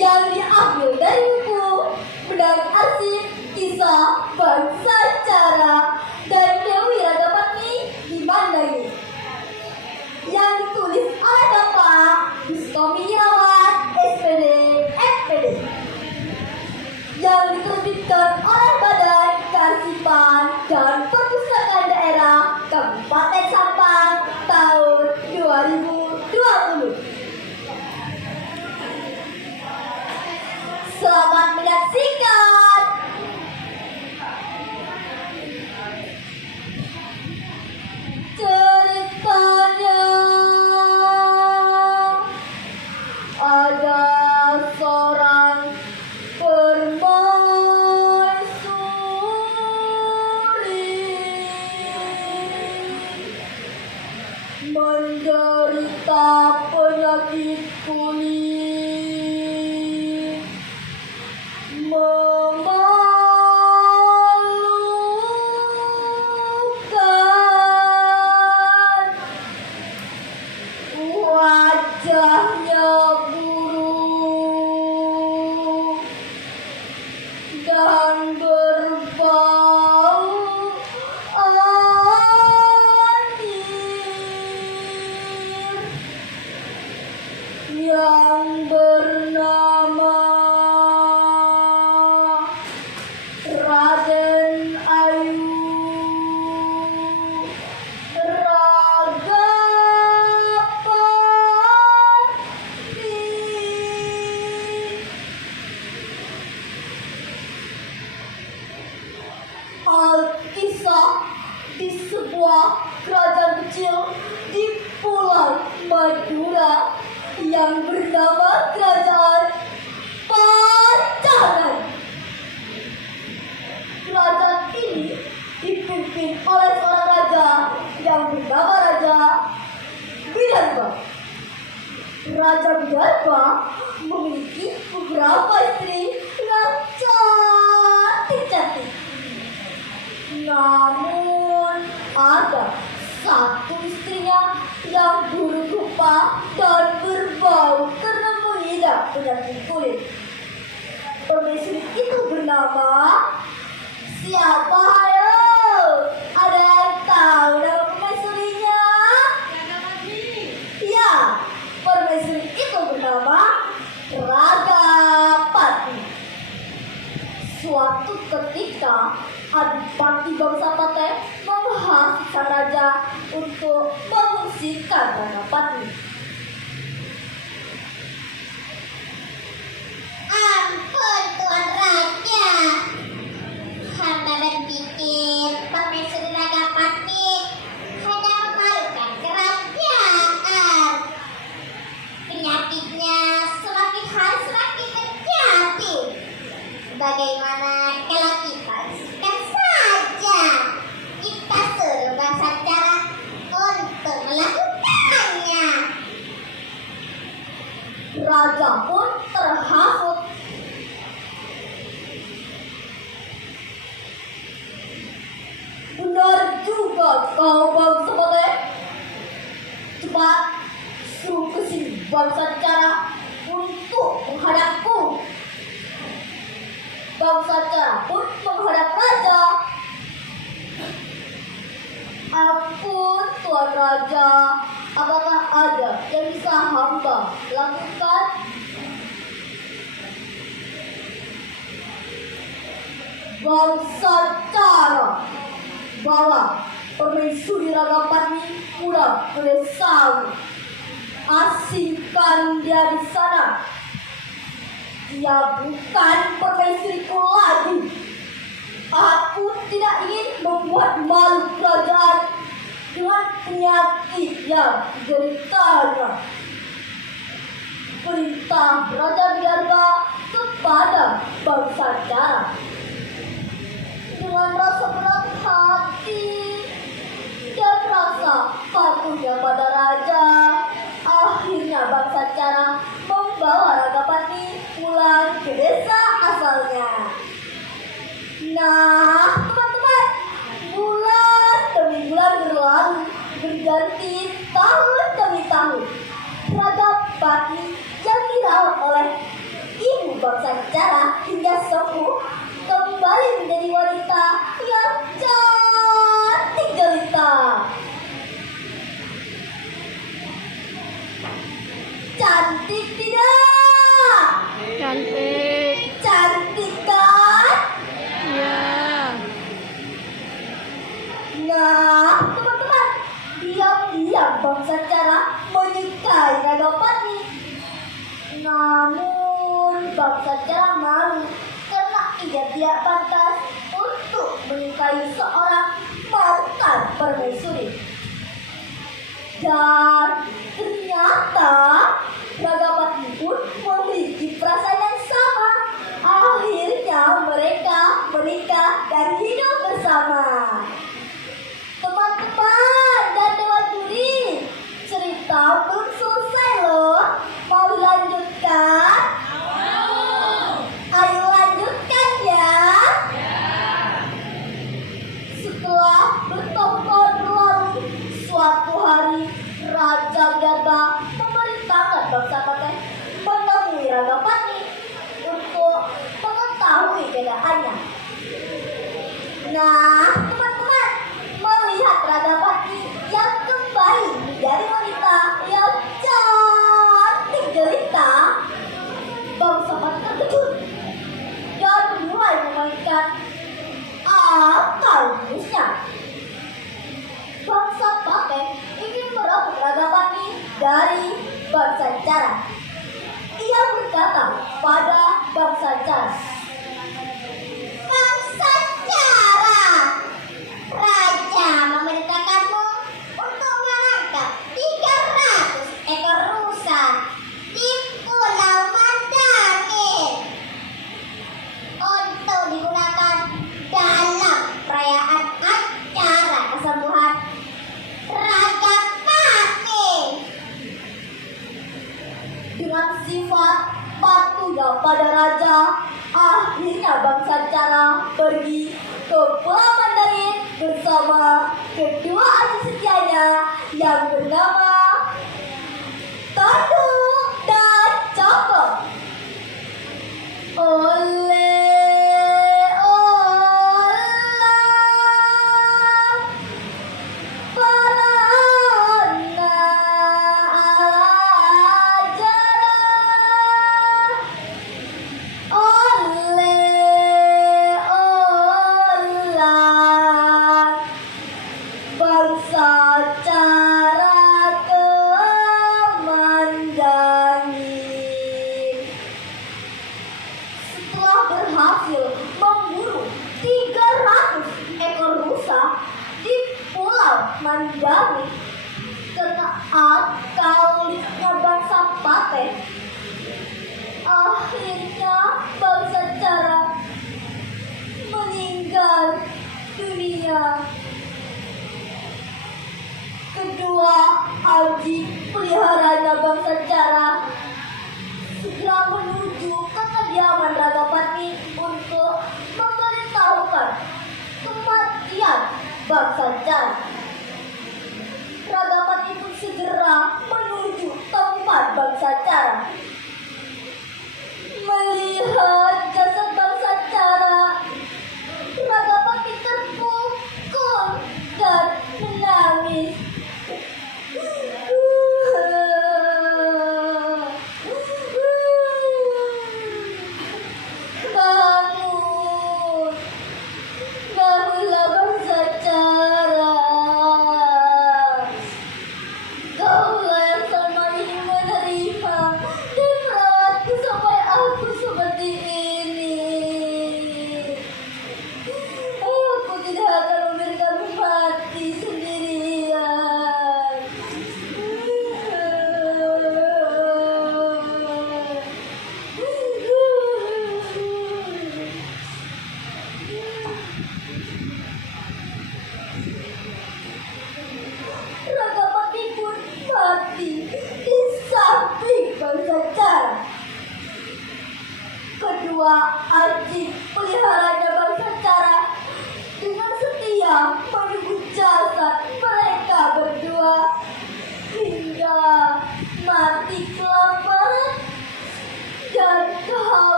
yang diambil dari buku Benang Arsip Kisah Bangsa Cara dan Dewi Ragapati di Mandailing yang ditulis oleh Bapak Bustomi Irawan SPD FPD yang diterbitkan oleh Badan Kearsipan dan Perpustakaan Daerah Kabupaten Sampang tahun 2020. Selamat menyaksikan. Ceritanya ada seorang permaisuri menderita penyakit kulit memalukan. Wajahnya buruk dan berbau anjir yang bernama Raden Ayu Ragapati. Alkisah di sebuah kerajaan kecil di Pulau Madura yang bernama Kerajaan Pajajaran. Kerajaan ini dipimpin oleh seorang raja yang bernama Raja Widarbha. Raja Widarbha memiliki beberapa istri yang cantik-cantik. Namun ada satu istrinya yang buruk rupa dan berbau karena mengidap penyakit kulit. Permaisuri itu bernama siapa? Ayo, ada yang tahu nama permaisurinya? Ya, permaisuri itu bernama Ragapati. Suatu ketika Adipati bangsa Pate membahas sang raja untuk mengungsikan Ragapati. Ampun Tuan Raja, hamba berpikir permaisuri Ragapati hanya memalukan kerajaan. Penyakitnya semakin hari semakin menjadi. Bagaimana kalau kita izinkan saja, kita suruh bangsa cara untuk melakukannya. Raja pun terhasut. Benar juga kau bangsa Pate. Cepat suruh ke sini bangsa cara untuk menghadapku. Bangsa cara pun menghadap raja. Ampun Tuan Raja, apakah ada yang bisa hamba lakukan? Bangsa cara bawa permaisuri Ragapati pulang ke desa. Asingkan dia di sana. Dia bukan permaisuriku lagi. Aku tidak ingin membuat malu kerajaan dengan penyakit yang dideritanya. Perintah Raja Bidara kepada bangsa cara. Dengan rasa berat hati dan rasa patuhnya pada raja, akhirnya bangsa cara membawa Ragapati pulang ke desa asalnya. Nah, teman-teman, bulan demi bulan berlalu, berganti tahun demi tahun. Ragapati yang dirawat oleh ibu bangsa cara hingga sembuh kembali menjadi wanita yang cantik jelita. Cantik tidak? Cantik. Cantik kan? Ya. Nah, teman-teman, diam-diam bangsa cara menyukai Ragapati. Namun bangsa cara malu karena ia tidak pantas untuk menyukai seorang mantan permaisuri. Dan ternyata Ragapati pun memiliki perasaan yang sama. Akhirnya mereka menikah dan hidup bersama. Teman-teman dan dewan juri, cerita belum selesai loh. Mau dilanjutkan? Ayo lanjutkan ya. Setelah bertahun-tahun berlalu, suatu hari Raja Gada memerintahkan bangsa Patih menemui Ragapati untuk mengetahui keadaannya. Nah, teman-teman, melihat Ragapati yang kembali menjadi wanita yang cantik jelita, bangsa Patih terkejut dan mulai memainkan akal bulusnya. Bangsa Patih ingin merebut Ragapati dari bangsa cara. Ia berkata pada bangsa cara, Bangsa cara, Raja memerintahkanmu untuk menangkap 300 ekor rusa di Pulau Mandangin untuk digunakan dalam perayaan acara kesembuhan Ragapati. dengan sifat patuhnya pada raja, akhirnya bangsa cara pergi ke Pulau Mandarin bersama kedua adik setianya yang bernama Tanduk dan Coko. Ole bangsa cara kemandangin. Setelah berhasil memburu 300 ekor rusa di Pulau Mandangin, karena akalnya bangsa Patih, akhirnya bangsa cara meninggal dunia. Kedua adik peliharanya bangsa cara segera menuju ke kediaman Ragapati untuk memberitahukan kematian bangsa cara. Ragapati pun segera menuju tempat bangsa cara. Melihat jasad bangsa cara, Ragapati terpukul dan menangis.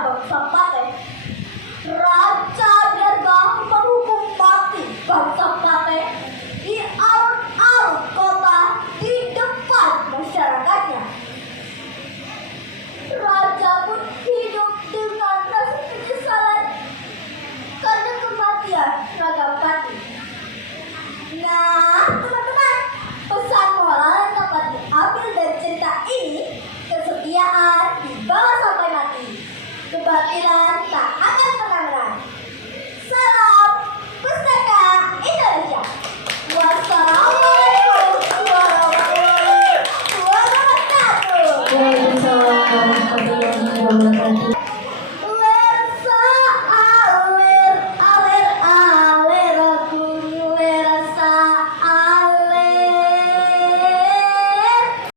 bangsa